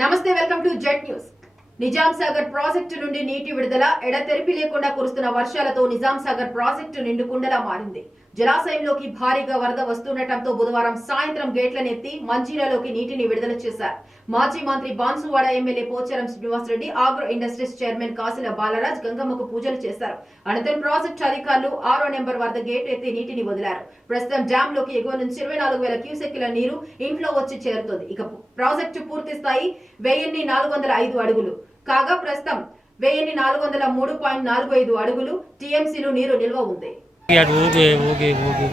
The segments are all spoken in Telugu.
నమస్తే welcome to Jet News. Nizam Sagar project నుండి నీటి విడుదల ఎడతెరిపి లేకుండా కురుస్తున్న వర్షాలతో నిజాం సాగర్ ప్రాజెక్టు నిండుకుండలా మారింది. జలాశయంలోకి భారీగా వరద వస్తుండటంతో బుధవారం సాయంత్రం గేట్లను ఎత్తి మంజీరాలోకి నీటిని విడుదల చేశారు. మాజీ మంత్రి Banswada MLA Pocharam Srinivas Reddy agro industries chairman Kasila Balraj గంగమ్మకు పూజలు చేశారు. అనంతరం ప్రాజెక్టు అధికారులు ఆరో నెంబర్ వద్ద గేట్ ఎత్తి నీటిని వదిలారు. ప్రస్తుతం డ్యామ్లోకి ఎగువ నుంచి ఇరవై నాలుగు వేల క్యూసెక్ల నీరు ఇంట్లో వచ్చి చేరుతుంది. ఇక ప్రాజెక్టు పూర్తి స్థాయి వెయ్యిన్ని నాలుగు వందల ఐదు అడుగులు. కాగా ప్రస్తుతం వెయ్యిన్ని నాలుగు వందల మూడు పాయింట్ నాలుగు ఐదు అడుగులు టీఎంసీలు నీరు నిల్వ ఉంది. યાર ઓગે ઓગે ઓગે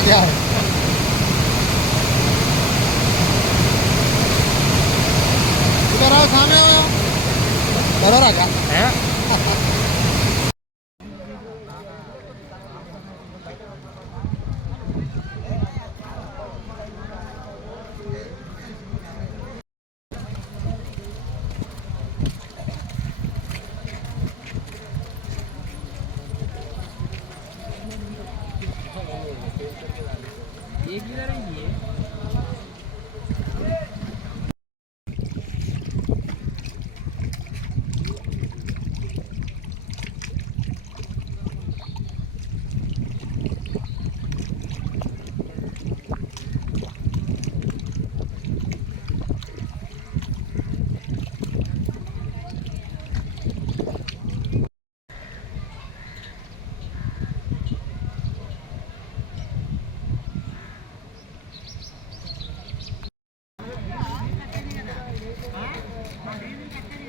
आ गया है। इधर आओ सामने आओ। बराबर आ गया Ele era